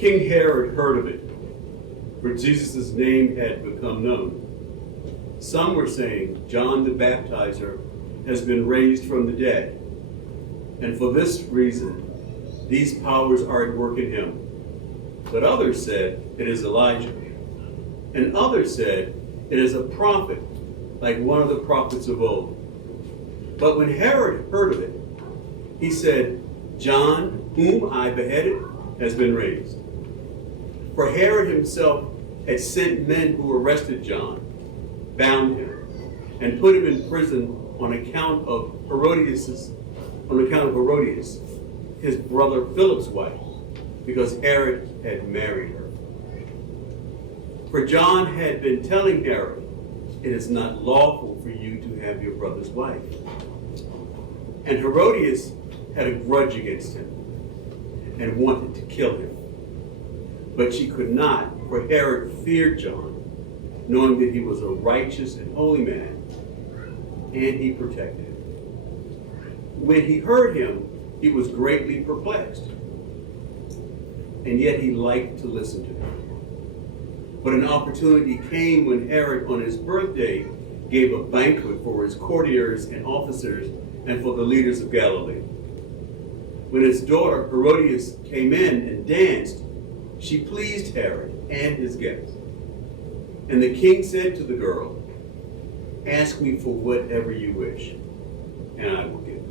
King Herod heard of it, for Jesus' name had become known. Some were saying, John the Baptizer has been raised from the dead, and for this reason, these powers are at work in him. But others said, it is Elijah. And others said, it is a prophet, like one of the prophets of old. But when Herod heard of it, he said, John, whom I beheaded, has been raised. For Herod himself had sent men who arrested John, bound him, and put him in prison on account of Herodias, his brother Philip's wife, because Herod had married her. For John had been telling Herod, it is not lawful for you to have your brother's wife. And Herodias had a grudge against him and wanted to kill him. But she could not, for Herod feared John, knowing that he was a righteous and holy man, and he protected him. When he heard him, he was greatly perplexed, and yet he liked to listen to him. But an opportunity came when Herod, on his birthday, gave a banquet for his courtiers and officers and for the leaders of Galilee. When his daughter Herodias came in and danced, she pleased Herod and his guests. And the king said to the girl, ask me for whatever you wish, and I will give it.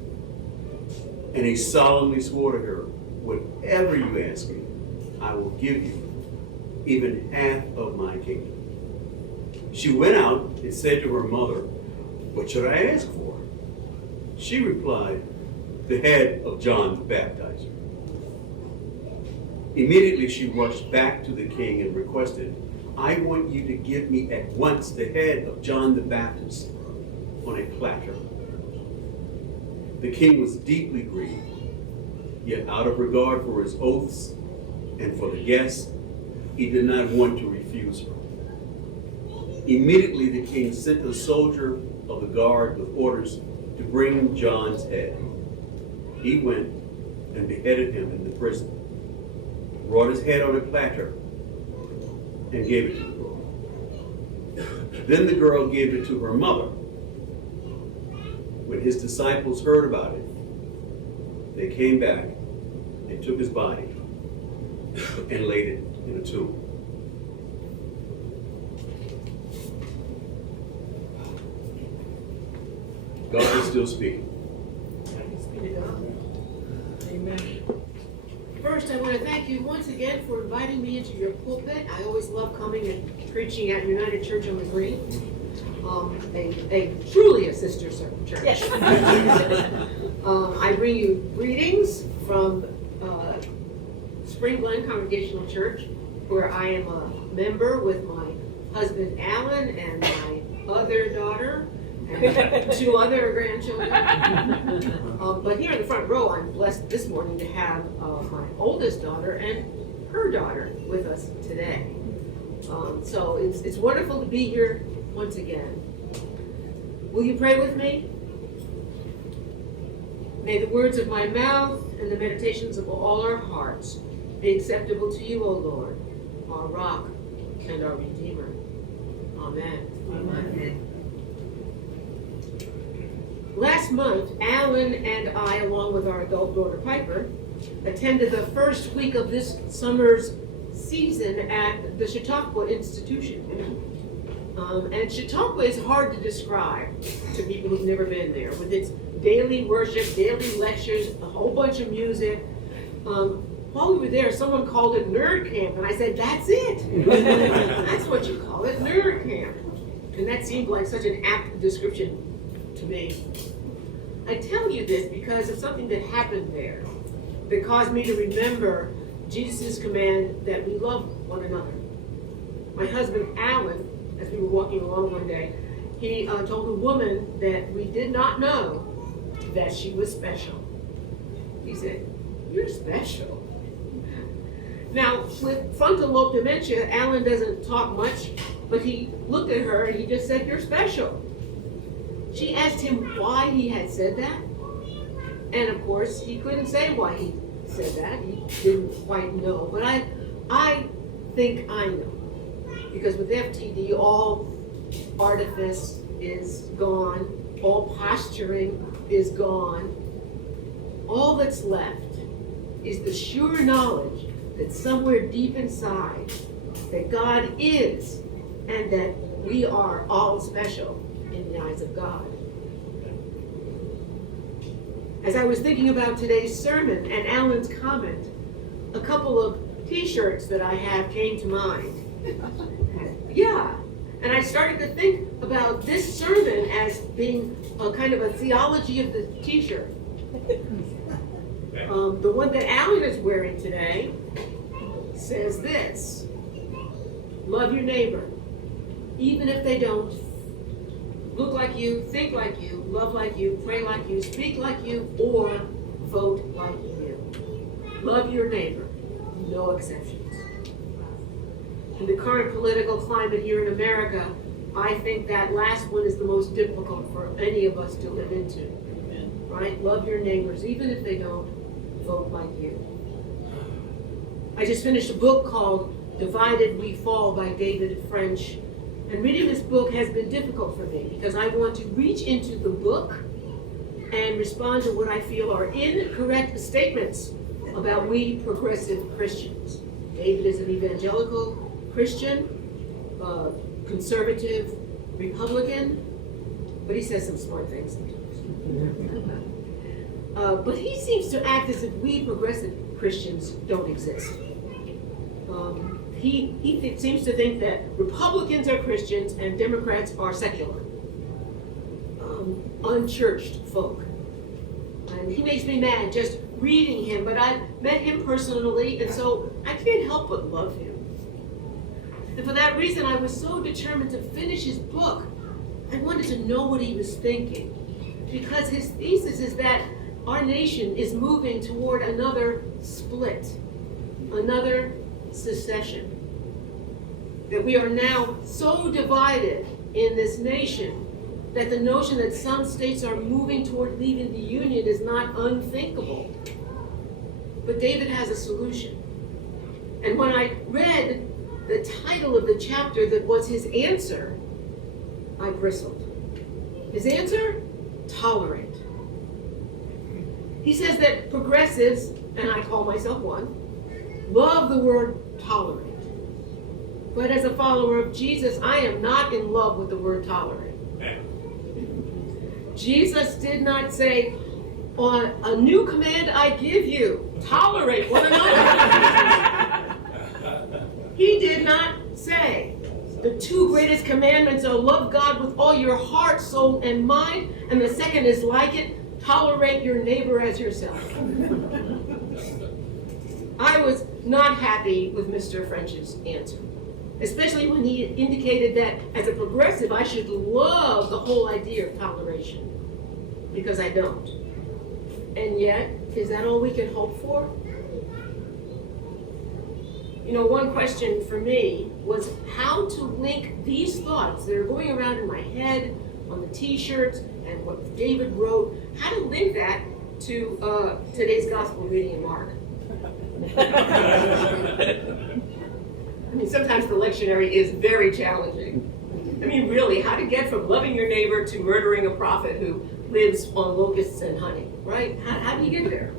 And he solemnly swore to her, whatever you ask me, I will give you, even half of my kingdom. She went out and said to her mother, what should I ask for? She replied, the head of John the Baptizer. Immediately she rushed back to the king and requested, I want you to give me at once the head of John the Baptist on a platter. The king was deeply grieved, yet out of regard for his oaths and for the guests, he did not want to refuse her. Immediately the king sent a soldier of the guard with orders to bring John's head. He went and beheaded him in the prison, brought his head on a platter, and gave it to the girl. Then the girl gave it to her mother. When his disciples heard about it, they came back and took his body and laid it in a tomb. God is still speaking. Amen. First, I want to thank you once again for inviting me into your pulpit. I always love coming and preaching at United Church on the Green. A truly a sister church. Yes. I bring you greetings from Spring Glen Congregational Church, where I am a member with my husband Alan and my other daughter and 2 other grandchildren. But here in the front row, I'm blessed this morning to have my oldest daughter and her daughter with us today. So it's wonderful to be here once again. Will you pray with me? May the words of my mouth and the meditations of all our hearts be acceptable to you, O Lord, our rock and our Redeemer. Amen. Amen. Last month, Alan and I, along with our adult daughter Piper, attended the first week of this summer's season at the Chautauqua Institution. And Chautauqua is hard to describe to people who've never been there, with its daily worship, daily lectures, a whole bunch of music. While we were there, someone called it nerd camp, and I said, that's it. That's what you call it, nerd camp. And that seemed like such an apt description to me. I tell you this because of something that happened there that caused me to remember Jesus' command that we love one another. My husband, Alan, as we were walking along one day, he told a woman that we did not know that she was special. He said, you're special. Now, with frontal lobe dementia, Alan doesn't talk much, but he looked at her and he just said, you're special. She asked him why he had said that. And of course, he couldn't say why he said that. He didn't quite know. But I I think I know. Because with FTD, all artifice is gone, all posturing is gone. All that's left is the sure knowledge that somewhere deep inside that God is and that we are all special in the eyes of God. As I was thinking about today's sermon and Alan's comment, a couple of t-shirts that I have came to mind. Yeah, and I started to think about this sermon as being a kind of a theology of the t-shirt. The one that Alan is wearing today says this: love your neighbor, even if they don't look like you, think like you, love like you, pray like you, speak like you, or vote like you. Love your neighbor, no exceptions. In the current political climate here in America, I think that last one is the most difficult for any of us to live into. Amen. Right? Love your neighbors, even if they don't vote like you. I just finished a book called Divided We Fall by David French. And reading this book has been difficult for me because I want to reach into the book and respond to what I feel are incorrect statements about we progressive Christians. David is an evangelical Christian, conservative, Republican, but he says some smart things sometimes. But he seems to act as if we progressive Christians don't exist. He seems to think that Republicans are Christians and Democrats are secular, unchurched folk. And he makes me mad just reading him, but I've met him personally, and so I can't help but love him. And for that reason, I was so determined to finish his book. I wanted to know what he was thinking, because his thesis is that our nation is moving toward another split, another secession. That we are now so divided in this nation that the notion that some states are moving toward leaving the Union is not unthinkable. But David has a solution. And when I read the title of the chapter that was his answer, I bristled. His answer? Tolerate. He says that progressives, and I call myself one, love the word tolerate. But as a follower of Jesus, I am not in love with the word tolerate. Jesus did not say, "On a new command I give you, tolerate one another." He did not say, the two greatest commandments are love God with all your heart, soul, and mind, and the second is like it, tolerate your neighbor as yourself. I was not happy with Mr. French's answer, especially when he indicated that as a progressive I should love the whole idea of toleration, because I don't. And yet, is that all we can hope for? You know, one question for me was how to link these thoughts that are going around in my head, on the t-shirts, and what David wrote, how to link that to today's gospel reading in Mark. I mean, sometimes the lectionary is very challenging. I mean, really, how to get from loving your neighbor to murdering a prophet who lives on locusts and honey, right? How do you get there?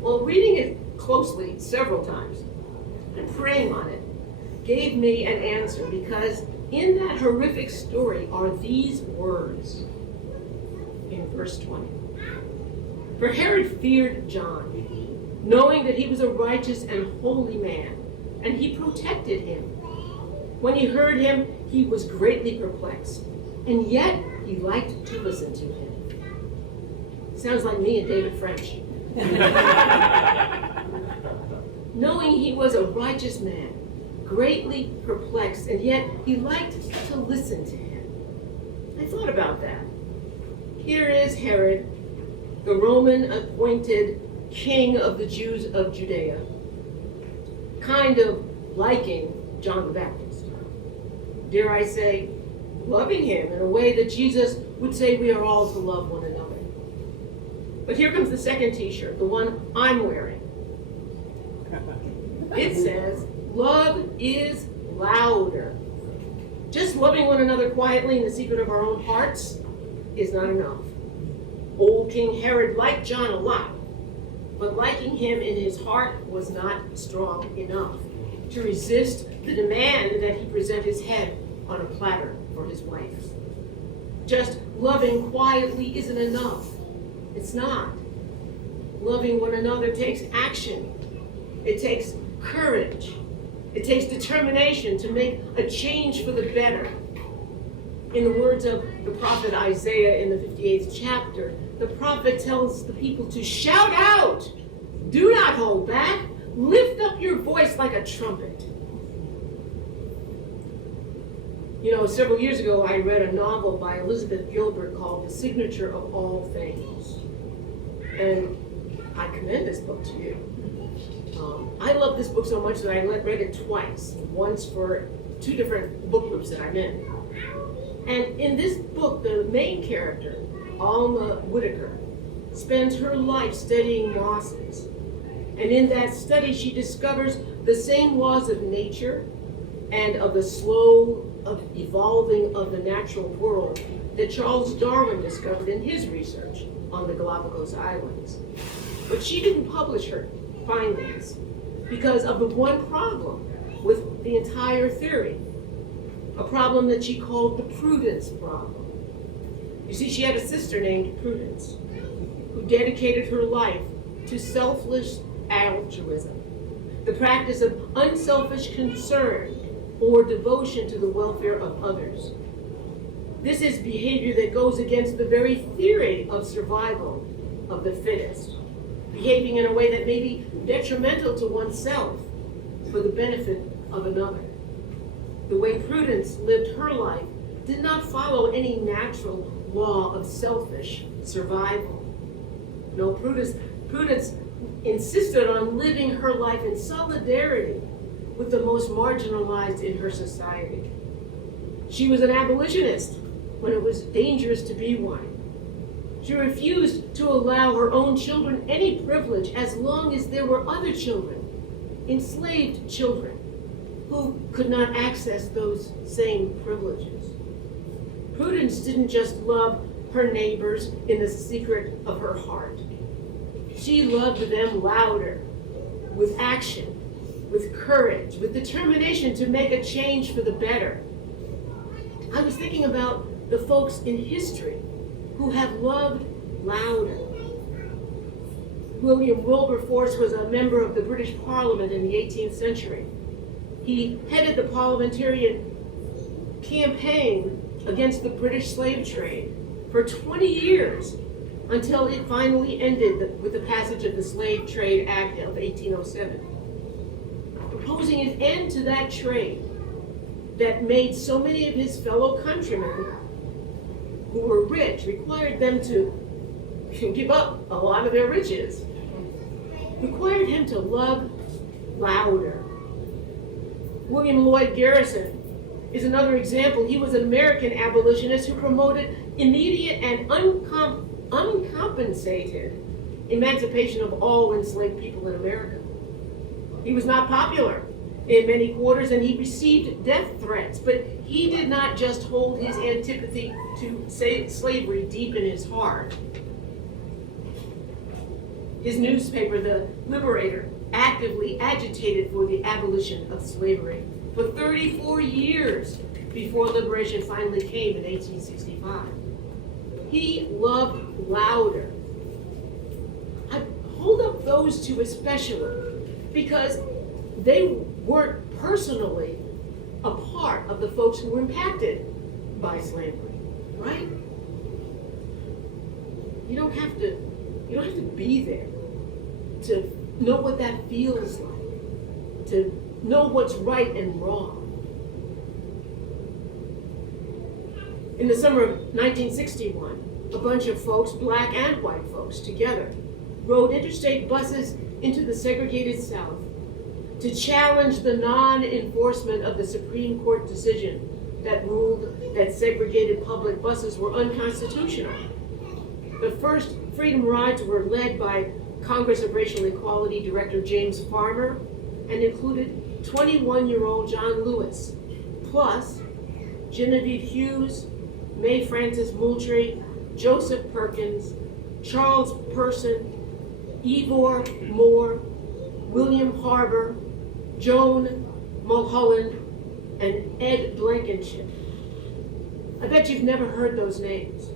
Well, reading it closely several times and praying on it gave me an answer, because in that horrific story are these words in verse 20. For Herod feared John, knowing that he was a righteous and holy man, and he protected him. When he heard him, he was greatly perplexed, and yet he liked to listen to him. Sounds like me and David French. Knowing he was a righteous man, greatly perplexed, and yet he liked to listen to him. I thought about that. Here is Herod, the Roman appointed king of the Jews of Judea, kind of liking John the Baptist. Dare I say, loving him in a way that Jesus would say we are all to love one another. But here comes the second t-shirt, the one I'm wearing. It says, love is louder. Just loving one another quietly in the secret of our own hearts is not enough. Old King Herod liked John a lot, but liking him in his heart was not strong enough to resist the demand that he present his head on a platter for his wife. Just loving quietly isn't enough. It's not. Loving one another takes action. It takes courage. It takes determination to make a change for the better. In the words of the prophet Isaiah in the 58th chapter, the prophet tells the people to shout out. Do not hold back. Lift up your voice like a trumpet. You know, several years ago, I read a novel by Elizabeth Gilbert called The Signature of All Things. And I commend this book to you. I love this book so much that I read it twice, once for two different book groups that I'm in. And in this book, the main character, Alma Whitaker, spends her life studying mosses. And in that study, she discovers the same laws of nature and of the slow evolving of the natural world that Charles Darwin discovered in his research on the Galapagos Islands. But she didn't publish her findings because of the one problem with the entire theory, a problem that she called the prudence problem. You see, she had a sister named Prudence who dedicated her life to selfless altruism, the practice of unselfish concern or devotion to the welfare of others. This is behavior that goes against the very theory of survival of the fittest, behaving in a way that may be detrimental to oneself for the benefit of another. The way Prudence lived her life did not follow any natural law of selfish survival. No, Prudence insisted on living her life in solidarity with the most marginalized in her society. She was an abolitionist when it was dangerous to be one. She refused to allow her own children any privilege as long as there were other children, enslaved children, who could not access those same privileges. Prudence didn't just love her neighbors in the secret of her heart. She loved them louder, with action, with courage, with determination to make a change for the better. I was thinking about the folks in history who have loved louder. William Wilberforce was a member of the British Parliament in the 18th century. He headed the parliamentarian campaign against the British slave trade for 20 years until it finally ended with the passage of the Slave Trade Act of 1807. Proposing an end to that trade that made so many of his fellow countrymen who were rich, required them to give up a lot of their riches, required him to love louder. William Lloyd Garrison is another example. He was an American abolitionist who promoted immediate and uncompensated emancipation of all enslaved people in America. He was not popular in many quarters, and he received death threats, but he did not just hold his antipathy to slavery deep in his heart. His newspaper, the Moderator, actively agitated for the abolition of slavery for 34 years before liberation finally came in 1865. He loved louder. I hold up those two especially because they weren't personally a part of the folks who were impacted by slavery, right? You don't have to be there to know what that feels like, to know what's right and wrong. In the summer of 1961, a bunch of folks, black and white folks together, rode interstate buses into the segregated South to challenge the non-enforcement of the Supreme Court decision that ruled that segregated public buses were unconstitutional. The first freedom rides were led by Congress of Racial Equality Director James Farmer and included 21-year-old John Lewis, plus Genevieve Hughes, Mae Frances Moultrie, Joseph Perkins, Charles Person, Ivor Moore, William Harbour, Joan Mulholland, and Ed Blankenship. I bet you've never heard those names,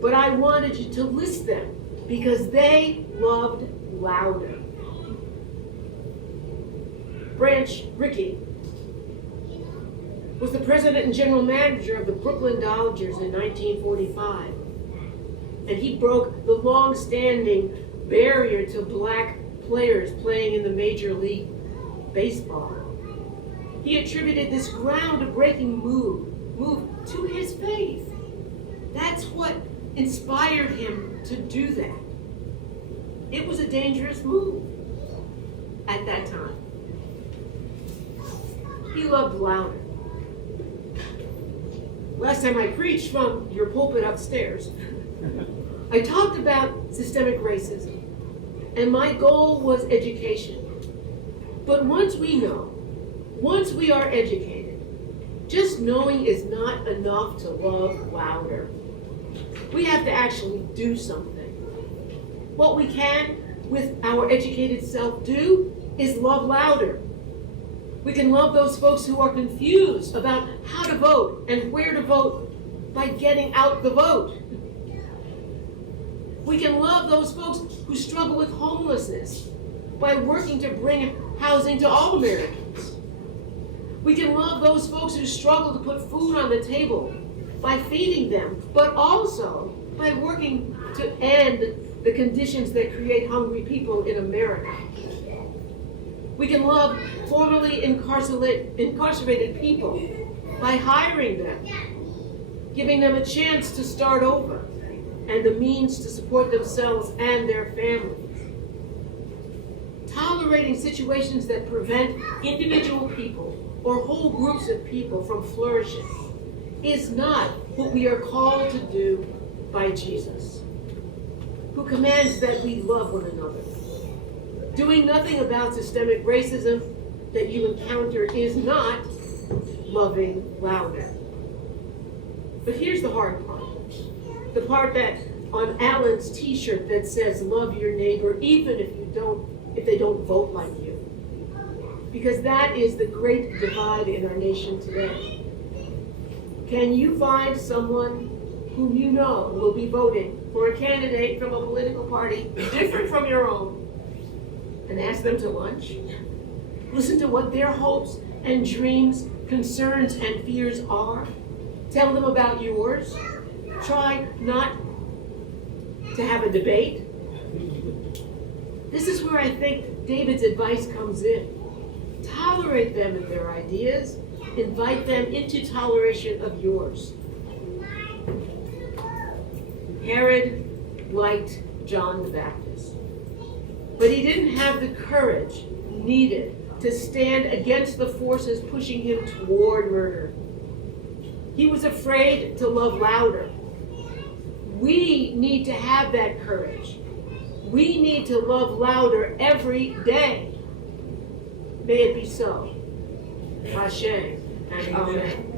but I wanted you to list them because they loved louder. Branch Rickey was the president and general manager of the Brooklyn Dodgers in 1945, and he broke the long-standing barrier to black players playing in the Major League Baseball. He attributed this groundbreaking move to his faith. That's what inspired him to do that. It was a dangerous move at that time. He loved louder. Last time I preached from your pulpit upstairs, I talked about systemic racism, and my goal was education. But once we are educated, just knowing is not enough to love louder. We have to actually do something. What we can, with our educated self, do is love louder. We can love those folks who are confused about how to vote and where to vote by getting out the vote. We can love those folks who struggle with homelessness by working to bring housing to all Americans. We can love those folks who struggle to put food on the table by feeding them, but also by working to end the conditions that create hungry people in America. We can love formerly incarcerated people by hiring them, giving them a chance to start over, and the means to support themselves and their families. Tolerating situations that prevent individual people or whole groups of people from flourishing is not what we are called to do by Jesus, who commands that we love one another. Doing nothing about systemic racism that you encounter is not loving louder. But here's the hard part. The part that on Alan's t-shirt that says, love your neighbor, even if they don't vote like you. Because that is the great divide in our nation today. Can you find someone whom you know will be voting for a candidate from a political party different from your own and ask them to lunch? Listen to what their hopes and dreams, concerns and fears are. Tell them about yours. Try not to have a debate. This is where I think David's advice comes in. Tolerate them and their ideas. Invite them into toleration of yours. Herod liked John the Baptist, but he didn't have the courage needed to stand against the forces pushing him toward murder. He was afraid to love louder. We need to have that courage. We need to love louder every day. May it be so. Hashem and Amen.